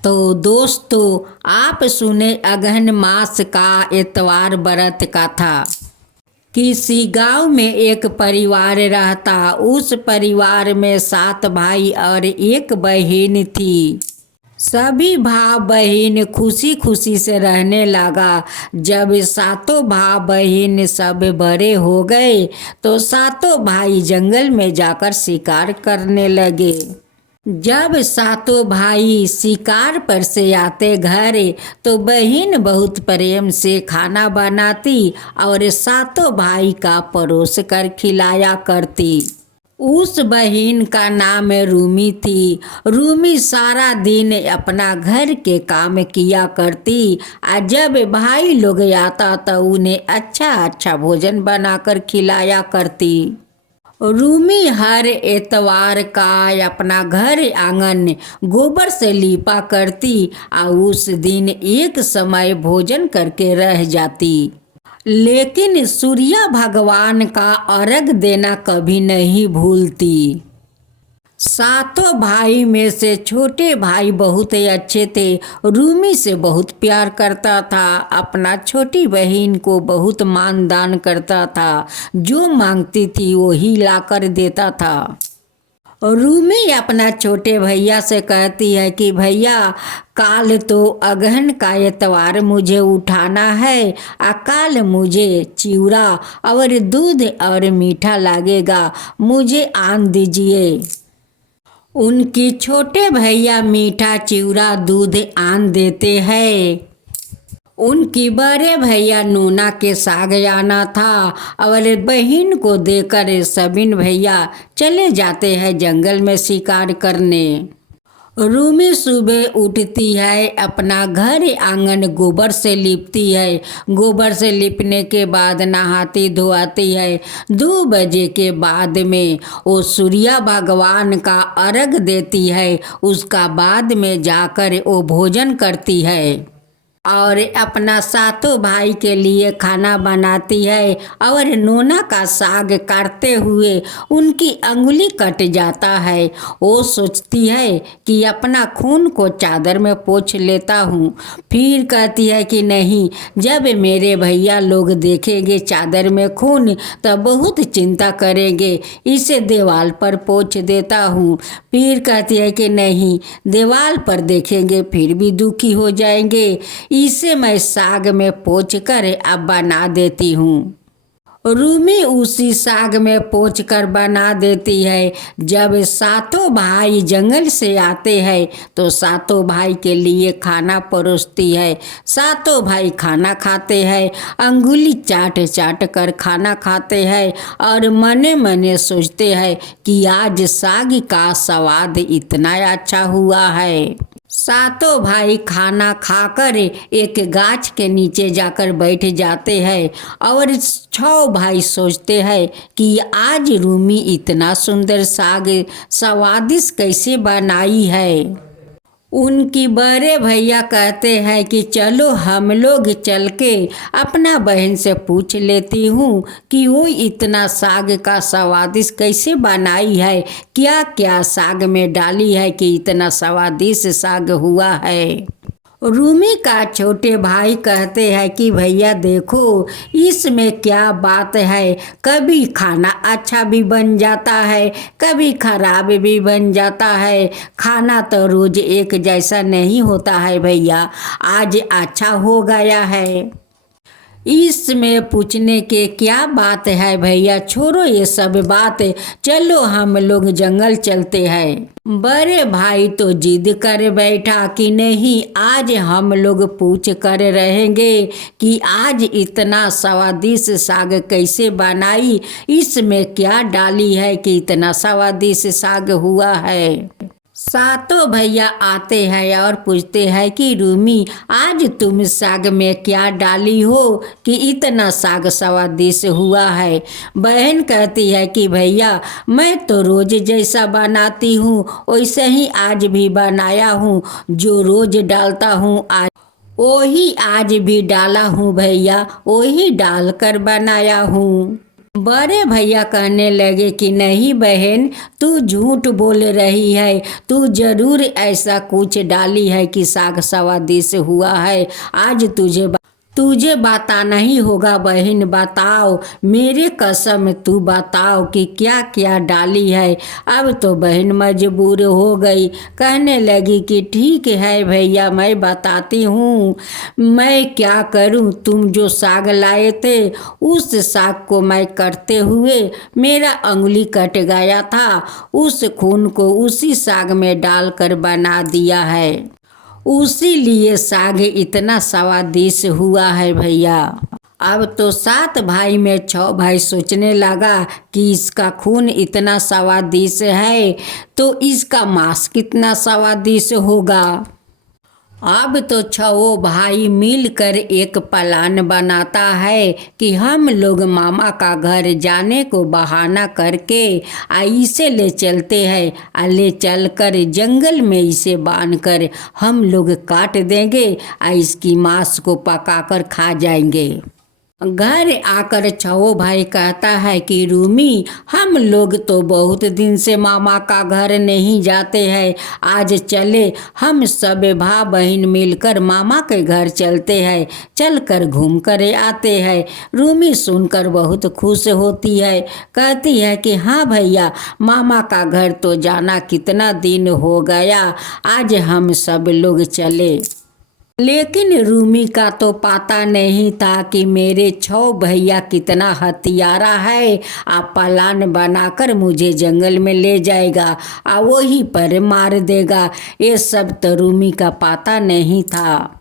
तो दोस्तों, आप सुने अगहन मास का इतवार व्रत का था। किसी गांव में एक परिवार रहता। उस परिवार में 7 भाई और एक बहन थी। सभी भाई बहन खुशी खुशी से रहने लगा। जब सातों भाई बहन सब बड़े हो गए तो सातों भाई जंगल में जाकर शिकार करने लगे। जब सातों भाई शिकार पर से आते घर तो बहन बहुत प्रेम से खाना बनाती और सातों भाई का परोस कर खिलाया करती। उस बहन का नाम रूमी थी। रूमी सारा दिन अपना घर के काम किया करती और जब भाई लोग आता तो उन्हें अच्छा अच्छा भोजन बनाकर खिलाया करती। रूमी हर एतवार का अपना घर आंगन गोबर से लीपा करती और उस दिन एक समय भोजन करके रह जाती। लेकिन सूर्य भगवान का अर्घ देना कभी नहीं भूलती। सातों भाई में से छोटे भाई बहुत ही अच्छे थे। रूमी से बहुत प्यार करता था। अपना छोटी बहन को बहुत मान दान करता था। जो मांगती थी वो ही लाकर देता था। रूमी अपना छोटे भैया से कहती है कि भैया, काल तो अगहन का एतवार मुझे उठाना है और काल मुझे चिवड़ा और दूध और मीठा लगेगा, मुझे आन दीजिए। उनकी छोटे भैया मीठा चिवड़ा दूध आन देते हैं। उनकी बड़े भैया नूना के साग आना था और बहन को देकर सबिन भैया चले जाते हैं जंगल में शिकार करने। रूमी सुबह उठती है, अपना घर आंगन गोबर से लीपती है। गोबर से लीपने के बाद नहाती धोआती है। 2 बजे के बाद में वो सूर्य भगवान का अर्घ देती है। उसका बाद में जाकर वो भोजन करती है और अपना सातों भाई के लिए खाना बनाती है। और नोना का साग काटते हुए उनकी अंगुली कट जाता है। वो सोचती है कि अपना खून को चादर में पोंछ लेता हूँ। फिर कहती है कि नहीं, जब मेरे भैया लोग देखेंगे चादर में खून तब बहुत चिंता करेंगे, इसे दीवार पर पोंछ देता हूँ। फिर कहती है कि नहीं, दीवार पर देखेंगे फिर भी दुखी हो जाएंगे, इसे मैं साग में पोंछ कर अब बना देती हूँ। रूमी उसी साग में पोंछ कर बना देती है। जब सातों भाई जंगल से आते हैं तो सातों भाई के लिए खाना परोसती है। सातों भाई खाना खाते हैं, अंगुली चाट चाट कर खाना खाते हैं और मने मने सोचते हैं कि आज साग का स्वाद इतना अच्छा हुआ है। सातों भाई खाना खाकर एक गाछ के नीचे जाकर बैठ जाते हैं और 6 भाई सोचते हैं कि आज रूमी इतना सुंदर साग स्वादिष्ट कैसे बनाई है। उनकी बड़े भैया कहते हैं कि चलो हम लोग चल के अपना बहन से पूछ लेती हूँ कि वो इतना साग का स्वादिष्ट कैसे बनाई है, क्या क्या साग में डाली है कि इतना स्वादिष्ट साग हुआ है। रूमी का छोटे भाई कहते हैं कि भैया देखो, इसमें क्या बात है, कभी खाना अच्छा भी बन जाता है, कभी खराब भी बन जाता है। खाना तो रोज एक जैसा नहीं होता है भैया, आज अच्छा हो गया है। इसमें पूछने के क्या बात है भैया, छोड़ो ये सब बात, चलो हम लोग जंगल चलते हैं। बड़े भाई तो जिद कर बैठा कि नहीं, आज हम लोग पूछ कर रहेंगे कि आज इतना स्वादिष्ट साग कैसे बनाई, इसमें क्या डाली है कि इतना स्वादिष्ट साग हुआ है। सातों भैया आते हैं और पूछते हैं कि रूमी, आज तुम साग में क्या डाली हो कि इतना साग स्वादिष्ट हुआ है। बहन कहती है कि भैया, मैं तो रोज जैसा बनाती हूँ वैसे ही आज भी बनाया हूँ, जो रोज डालता हूँ आज वही आज भी डाला हूँ भैया, वही डालकर बनाया हूँ। बड़े भैया कहने लगे कि नहीं बहन, तू झूठ बोल रही है, तू जरूर ऐसा कुछ डाली है कि साग स्वादिष्ट हुआ है। आज तुझे बताना ही होगा बहन, बताओ, मेरे कसम तू बताओ कि क्या क्या डाली है। अब तो बहन मजबूर हो गई, कहने लगी कि ठीक है भैया, मैं बताती हूँ। मैं क्या करूँ, तुम जो साग लाए थे उस साग को मैं कटते हुए मेरा अंगुली कट गया था, उस खून को उसी साग में डालकर बना दिया है, उसी लिए साग इतना स्वादिष्ट हुआ है भैया। अब तो 7 भाई में 6 भाई सोचने लगा कि इसका खून इतना स्वादिष्ट है तो इसका मांस कितना स्वादिष्ट होगा। अब तो 6 भाई मिलकर एक प्लान बनाता है कि हम लोग मामा का घर जाने को बहाना करके इसे ले चलते हैं, ले चलकर जंगल में इसे बांधकर हम लोग काट देंगे, इसकी मांस को पकाकर खा जाएंगे। घर आकर 6 भाई कहता है कि रूमी, हम लोग तो बहुत दिन से मामा का घर नहीं जाते हैं, आज चले हम सब भाई बहन मिलकर मामा के घर चलते हैं, चलकर घूम कर आते हैं। रूमी सुनकर बहुत खुश होती है, कहती है कि हाँ भैया, मामा का घर तो जाना कितना दिन हो गया, आज हम सब लोग चले। लेकिन रूमी का तो पता नहीं था कि मेरे 6 भैया कितना हथियारा है, आप प्लान बनाकर मुझे जंगल में ले जाएगा और वहीं पर मार देगा। ये सब तो रूमी का पता नहीं था।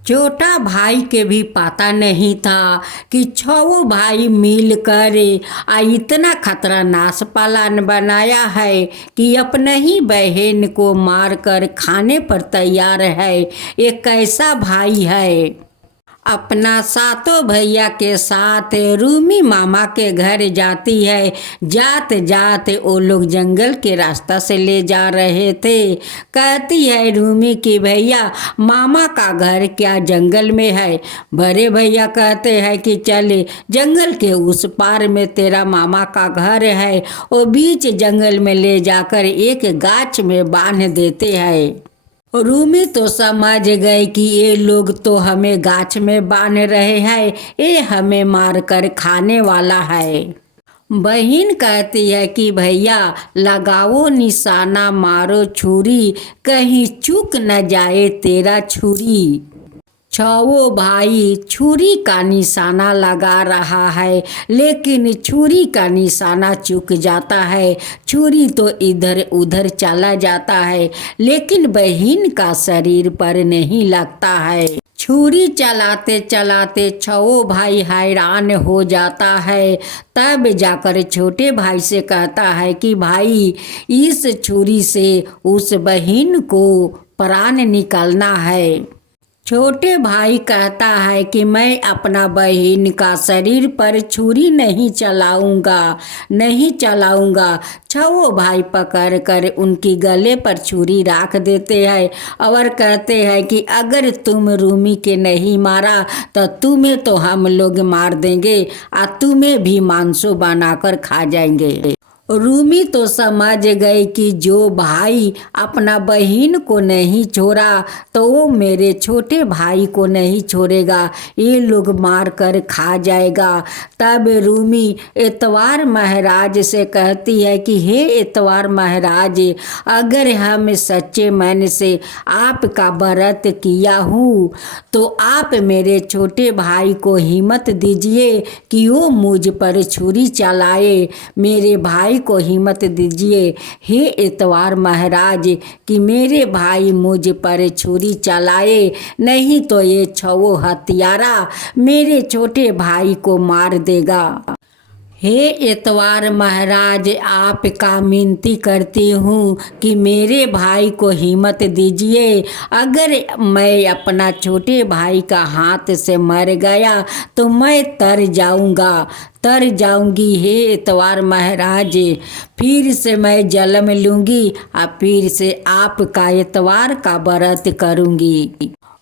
छोटा भाई के भी पता नहीं था कि 6 भाई मिलकर इतना खतरनाक प्लान बनाया है कि अपने ही बहन को मारकर खाने पर तैयार है। ये कैसा भाई है। अपना 7 भैया के साथ रूमी मामा के घर जाती है। जाते जाते वो लोग जंगल के रास्ता से ले जा रहे थे। कहती है रूमी कि भैया, मामा का घर क्या जंगल में है। बड़े भैया कहते हैं कि चले, जंगल के उस पार में तेरा मामा का घर है, वो बीच जंगल में ले जाकर एक गाछ में बांध देते हैं। रूमी तो समझ गए कि ये लोग तो हमें गाछ में बांध रहे हैं, ये हमें मारकर खाने वाला है। बहन कहती है कि भैया, लगाओ निशाना, मारो छुरी, कहीं चूक न जाए तेरा छुरी। 6 भाई छुरी का निशाना लगा रहा है, लेकिन छुरी का निशाना चूक जाता है। छुरी तो इधर उधर चला जाता है, लेकिन बहन का शरीर पर नहीं लगता है। छुरी चलाते चलाते 6 भाई हैरान हो जाता है। तब जाकर छोटे भाई से कहता है कि भाई, इस छुरी से उस बहन को प्राण निकालना है। छोटे भाई कहता है कि मैं अपना बहन का शरीर पर छुरी नहीं चलाऊंगा। 6 भाई पकड़ कर उनकी गले पर छुरी रख देते हैं और कहते हैं कि अगर तुम रूमी के नहीं मारा तो तुम्हें तो हम लोग मार देंगे और तुम्हें भी मांसो बनाकर खा जाएंगे। रूमी तो समझ गई कि जो भाई अपना बहन को नहीं छोड़ा तो वो मेरे छोटे भाई को नहीं छोड़ेगा, ये लोग मार कर खा जाएगा। तब रूमी इतवार महाराज से कहती है कि हे इतवार महाराज, अगर हम सच्चे मन से आपका व्रत किया हूँ तो आप मेरे छोटे भाई को हिम्मत दीजिए कि वो मुझ पर छुरी चलाए। मेरे भाई को हिम्मत दीजिए हे इतवार महाराज कि मेरे भाई मुझ पर छुरी चलाए, नहीं तो ये 6 हत्यारा मेरे छोटे भाई को मार देगा। हे इतवार महाराज, आपका विनती करती हूँ कि मेरे भाई को हिम्मत दीजिए। अगर मैं अपना छोटे भाई का हाथ से मर गया तो मैं तर जाऊंगी हे इतवार महाराज। फिर से मैं जन्म लूँगी और फिर से आपका इतवार का व्रत करूँगी।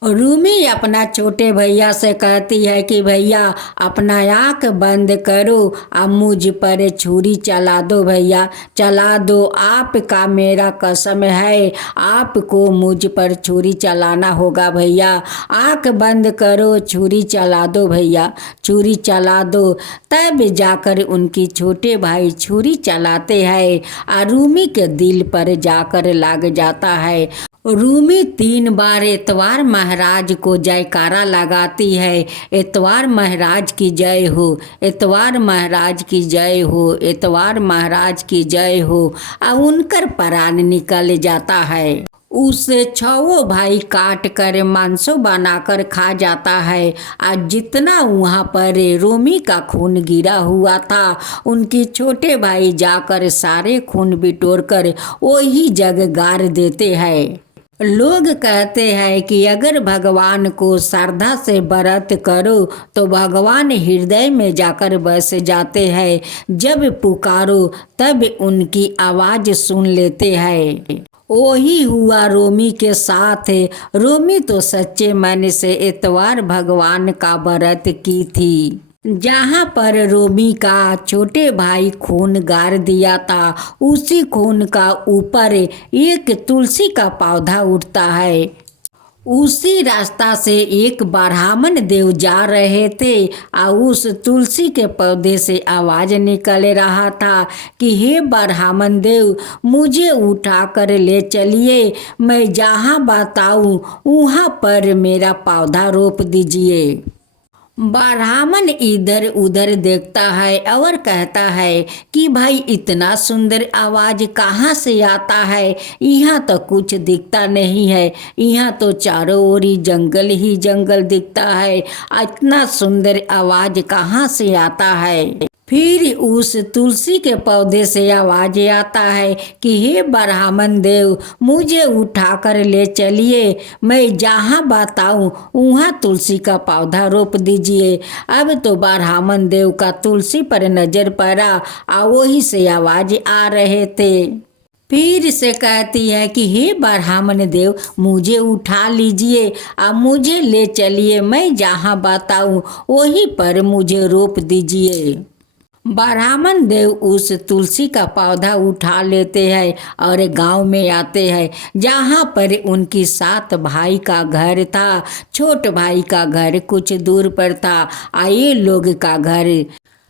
रूमी अपना छोटे भैया से कहती है कि भैया अपना आँख बंद करो, अब मुझ पर छुरी चला दो भैया, चला दो, आपका मेरा कसम है, आपको मुझ पर छुरी चलाना होगा भैया, आँख बंद करो, छुरी चला दो भैया, छुरी चला दो। तब जाकर उनकी छोटे भाई छुरी चलाते हैं और रूमी के दिल पर जाकर लग जाता है। रूमी 3 बार एतवार महाराज को जयकारा लगाती है, एतवार महाराज की जय हो, एतवार महाराज की जय हो, एतवार महाराज की जय हो, और उनकर प्राण निकल जाता है। उसे 6 भाई काट कर मांसो बनाकर खा जाता है। आज जितना वहाँ पर रोमी का खून गिरा हुआ था, उनके छोटे भाई जाकर सारे खून बिटोर कर वही जगह गाड़ देते हैं। लोग कहते हैं कि अगर भगवान को श्रद्धा से व्रत करो तो भगवान हृदय में जाकर बस जाते हैं, जब पुकारो तब उनकी आवाज़ सुन लेते हैं। वही हुआ रोमी के साथ। रोमी तो सच्चे मन से इतवार भगवान का व्रत की थी। जहाँ पर रोमी का छोटे भाई खून गार दिया था, उसी खून का ऊपर एक तुलसी का पौधा उठता है। उसी रास्ता से एक ब्राह्मण देव जा रहे थे और उस तुलसी के पौधे से आवाज़ निकल रहा था कि हे ब्राह्मण देव, मुझे उठा कर ले चलिए, मैं जहाँ बताऊँ वहाँ पर मेरा पौधा रोप दीजिए। ब्राह्मण इधर उधर देखता है और कहता है कि भाई इतना सुंदर आवाज़ कहाँ से आता है, यहाँ तो कुछ दिखता नहीं है, यहाँ तो चारों ओर ही जंगल दिखता है, इतना सुंदर आवाज़ कहाँ से आता है। फिर उस तुलसी के पौधे से आवाज़ आता है कि हे ब्राह्मण देव, मुझे उठाकर ले चलिए, मैं जहाँ बताऊँ वहाँ तुलसी का पौधा रोप दीजिए। अब तो ब्राह्मण देव का तुलसी पर नज़र पड़ा और वही से आवाज़ आ रहे थे। फिर से कहती है कि हे ब्राह्मण देव, मुझे उठा लीजिए और मुझे ले चलिए, मैं जहाँ बताऊँ वहीं पर मुझे रोप दीजिए। ब्राह्मण देव उस तुलसी का पौधा उठा लेते हैं और गांव में आते हैं, जहां पर उनकी 7 भाई का घर था। छोट भाई का घर कुछ दूर पर था, आए लोग का घर।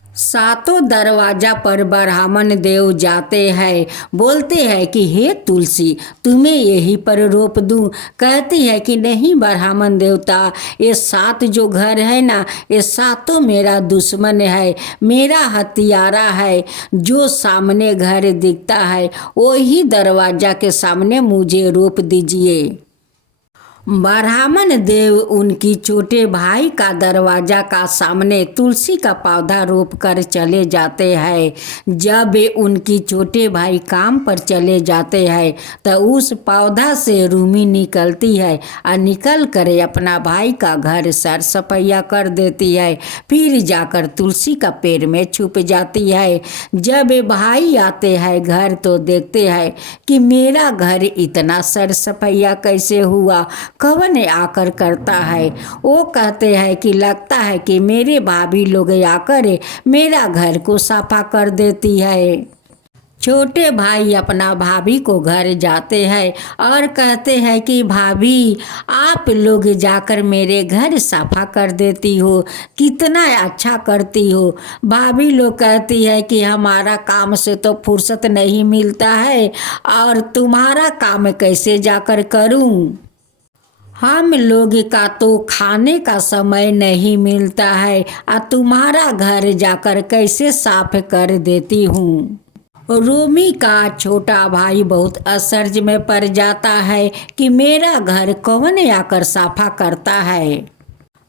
7 दरवाजा पर ब्राह्मण देव जाते हैं, बोलते हैं कि हे तुलसी, तुम्हें यहीं पर रोप दूं। कहती है कि नहीं ब्राह्मण देवता, ये 7 जो घर है ना, ये 7 मेरा दुश्मन है, मेरा हथियारा है। जो सामने घर दिखता है वही दरवाजा के सामने मुझे रोप दीजिए। ब्राह्मण देव उनकी छोटे भाई का दरवाजा का सामने तुलसी का पौधा रोप कर चले जाते हैं। जब उनकी छोटे भाई काम पर चले जाते हैं तो उस पौधा से रूमी निकलती है और निकल कर अपना भाई का घर सर सफैया कर देती है, फिर जाकर तुलसी का पेड़ में छुप जाती है। जब भाई आते हैं घर तो देखते हैं कि मेरा घर इतना सर सफैया कैसे हुआ, कौन आकर करता है। वो कहते हैं कि लगता है कि मेरे भाभी लोग आकर मेरा घर को साफा कर देती है। छोटे भाई अपना भाभी को घर जाते हैं और कहते हैं कि भाभी, आप लोग जाकर मेरे घर साफा कर देती हो, कितना अच्छा करती हो। भाभी लोग कहती है कि हमारा काम से तो फुर्सत नहीं मिलता है और तुम्हारा काम कैसे जाकर करूं। हम लोग का तो खाने का समय नहीं मिलता है और तुम्हारा घर जाकर कैसे साफ कर देती हूँ। रोमी का छोटा भाई बहुत असर्ज में पड़ जाता है कि मेरा घर कौन आकर साफा करता है।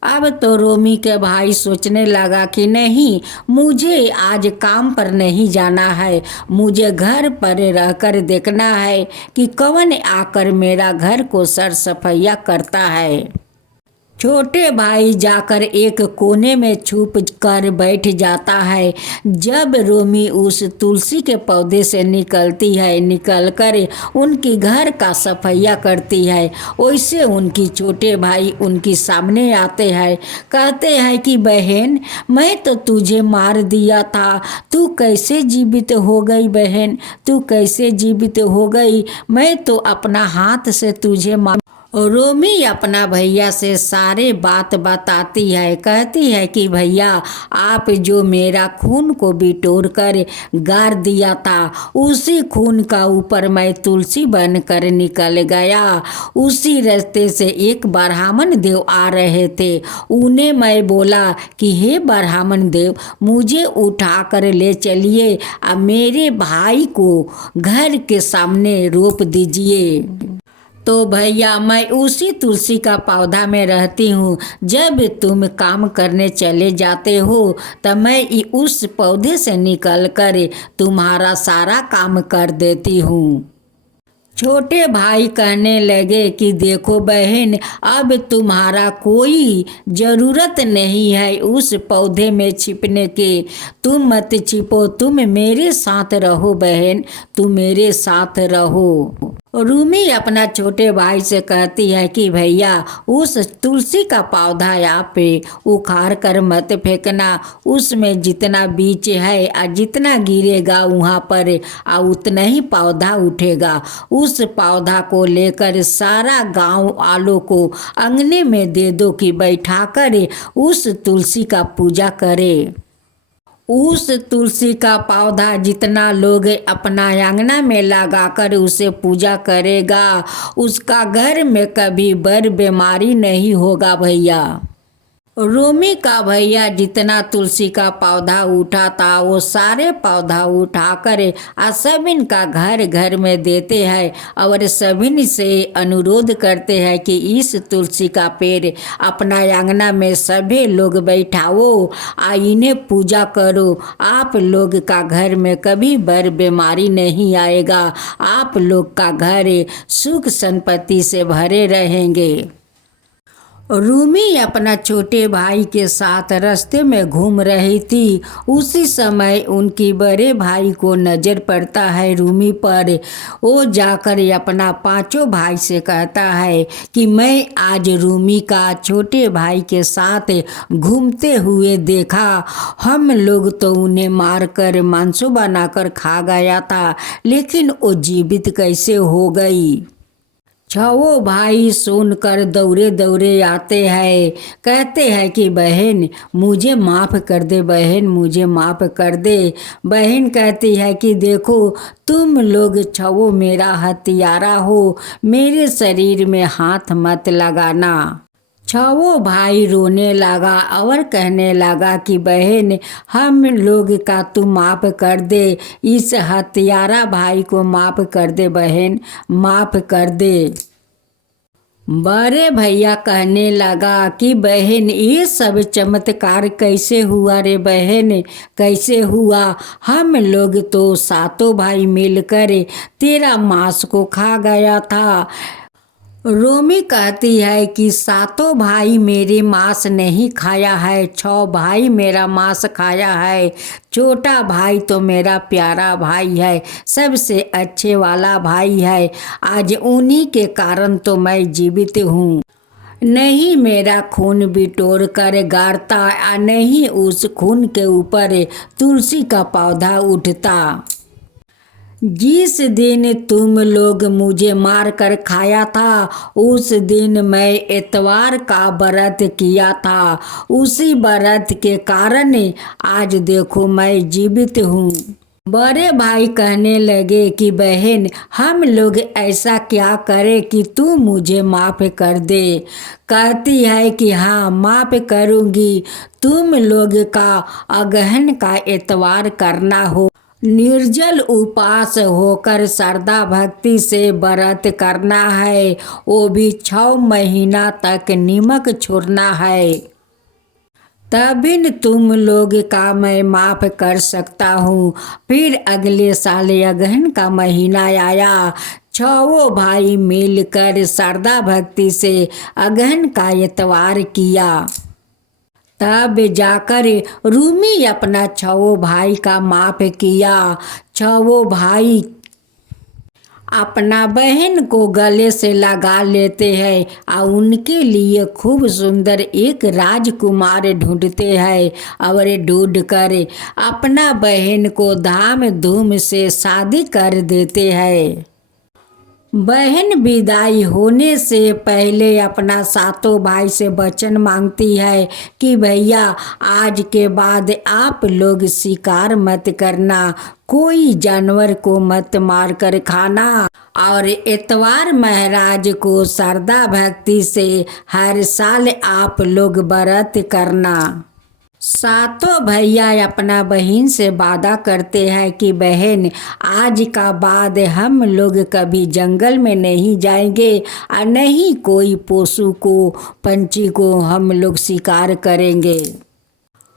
अब तो रोमी के भाई सोचने लगा कि नहीं, मुझे आज काम पर नहीं जाना है, मुझे घर पर रहकर देखना है कि कौन आकर मेरा घर को सर सफैया करता है। छोटे भाई जाकर एक कोने में छुप कर बैठ जाता है। जब रोमी उस तुलसी के पौधे से निकलती है, निकलकर उनकी घर का सफाइया करती है, वैसे उनकी छोटे भाई उनके सामने आते हैं। कहते हैं कि बहन, मैं तो तुझे मार दिया था, तू कैसे जीवित हो गई बहन, तू कैसे जीवित हो गई? मैं तो अपना हाथ से तुझे मार। रोमी अपना भैया से सारे बात बताती है। कहती है कि भैया, आप जो मेरा खून को बिटोर कर गार दिया था, उसी खून का ऊपर मैं तुलसी बनकर निकल गया। उसी रास्ते से एक ब्राह्मण देव आ रहे थे। उन्हें मैं बोला कि हे ब्राह्मण देव, मुझे उठा कर ले चलिए और मेरे भाई को घर के सामने रोप दीजिए। तो भैया, मैं उसी तुलसी का पौधा में रहती हूँ। जब तुम काम करने चले जाते हो तब मैं उस पौधे से निकलकर तुम्हारा सारा काम कर देती हूँ। छोटे भाई कहने लगे कि देखो बहन, अब तुम्हारा कोई ज़रूरत नहीं है उस पौधे में छिपने के। तुम मत छिपो, तुम मेरे साथ रहो बहन, तुम मेरे साथ रहो। रूमी अपना छोटे भाई से कहती है कि भैया, उस तुलसी का पौधा यहाँ पे उखाड़ कर मत फेंकना। उसमें जितना बीज है और जितना गिरेगा वहाँ पर उतना ही पौधा उठेगा। उस पौधा को लेकर सारा गांव वालों को अंगने में दे दो कि बैठा कर उस तुलसी का पूजा करे। उस तुलसी का पौधा जितना लोग अपना आंगना में लगाकर उसे पूजा करेगा, उसका घर में कभी बर बीमारी नहीं होगा भैया। रोमी का भैया जितना तुलसी का पौधा उठा था वो सारे पौधा उठाकर सभिन का घर घर में देते हैं और सभिन से अनुरोध करते हैं कि इस तुलसी का पेड़ अपना आंगना में सभी लोग बैठाओ, इन्हें पूजा करो। आप लोग का घर में कभी बर बीमारी नहीं आएगा, आप लोग का घर सुख संपत्ति से भरे रहेंगे। रूमी अपना छोटे भाई के साथ रास्ते में घूम रही थी। उसी समय उनकी बड़े भाई को नज़र पड़ता है रूमी पर। वो जाकर अपना पांचों भाई से कहता है कि मैं आज रूमी का छोटे भाई के साथ घूमते हुए देखा। हम लोग तो उन्हें मारकर मांसू बनाकर खा गया था, लेकिन वो जीवित कैसे हो गई? छवो भाई सुनकर दौड़े दौड़े आते हैं। कहते हैं कि बहन, मुझे माफ़ कर दे बहन, मुझे माफ़ कर दे। बहन कहती है कि देखो, तुम लोग छवो मेरा हत्यारा हो, मेरे शरीर में हाथ मत लगाना। छवो भाई रोने लगा और कहने लगा कि बहन, हम लोग का तू माफ़ कर दे, इस हत्यारा भाई को माफ़ कर दे बहन, माफ़ कर दे। बड़े भैया कहने लगा कि बहन, ये सब चमत्कार कैसे हुआ रे बहन, कैसे हुआ? हम लोग तो सातों भाई मिलकर तेरा मांस को खा गया था। रोमी कहती है कि सातों भाई मेरे मांस नहीं खाया है, 6 भाई मेरा मांस खाया है। छोटा भाई तो मेरा प्यारा भाई है, सबसे अच्छे वाला भाई है। आज उन्हीं के कारण तो मैं जीवित हूँ। नहीं मेरा खून बिटोर कर गाड़ता, नहीं उस खून के ऊपर तुलसी का पौधा उठता। जिस दिन तुम लोग मुझे मार कर खाया था, उस दिन मैं इतवार का व्रत किया था। उसी व्रत के कारण आज देखो मैं जीवित हूँ। बड़े भाई कहने लगे कि बहन, हम लोग ऐसा क्या करें कि तू मुझे माफ़ कर दे। कहती है कि हाँ, माफ़ करूँगी। तुम लोग का अगहन का इतवार करना हो, निर्जल उपास होकर श्रद्धा भक्ति से व्रत करना है, वो भी 6 महीना तक नमक छोड़ना है। तभी तुम लोग का मैं माफ़ कर सकता हूँ। फिर अगले साल अगहन का महीना आया। छहों भाई मिलकर श्रद्धा भक्ति से अगहन का एतवार किया। तब जाकर रूमी अपना छहों भाई का माफ किया। छहों भाई अपना बहन को गले से लगा लेते हैं और उनके लिए खूब सुंदर एक राजकुमार ढूंढते हैं और ढूंढ कर अपना बहन को धाम धूम से शादी कर देते हैं। बहन विदाई होने से पहले अपना सातों भाई से वचन मांगती है कि भैया आज के बाद आप लोग शिकार मत करना, कोई जानवर को मत मार कर खाना और इतवार महाराज को श्रद्धा भक्ति से हर साल आप लोग व्रत करना। सातों भैया अपना बहन से वादा करते हैं कि बहन आज का बाद हम लोग कभी जंगल में नहीं जाएंगे और नहीं कोई पशु को पंछी को हम लोग शिकार करेंगे।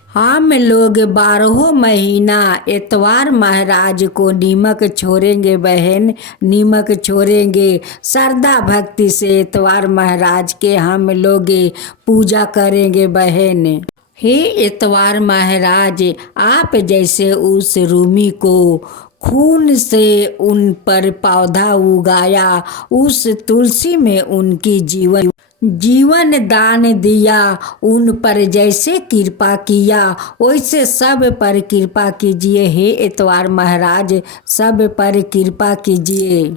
हम लोग 12 महीना इतवार महाराज को नीमक छोड़ेंगे बहन, नीमक छोड़ेंगे। श्रद्धा भक्ति से इतवार महाराज के हम लोग पूजा करेंगे बहन। हे इतवार महाराज, आप जैसे उस रूमी को खून से उन पर पौधा उगाया, उस तुलसी में उनकी जीवन दान दिया, उन पर जैसे कृपा किया वैसे सब पर कृपा कीजिए। हे इतवार महाराज, सब पर कृपा कीजिए।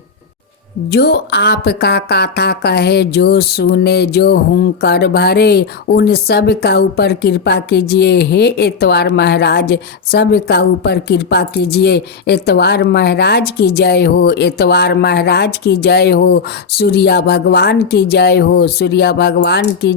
जो आपका कथा कहे, जो सुने, जो हुंकार भरे, उन सब का ऊपर कृपा कीजिए। हे इतवार महाराज, सब का ऊपर कृपा कीजिए। इतवार महाराज की जय हो, इतवार महाराज की जय हो, सूर्या भगवान की जय हो, सूर्या भगवान की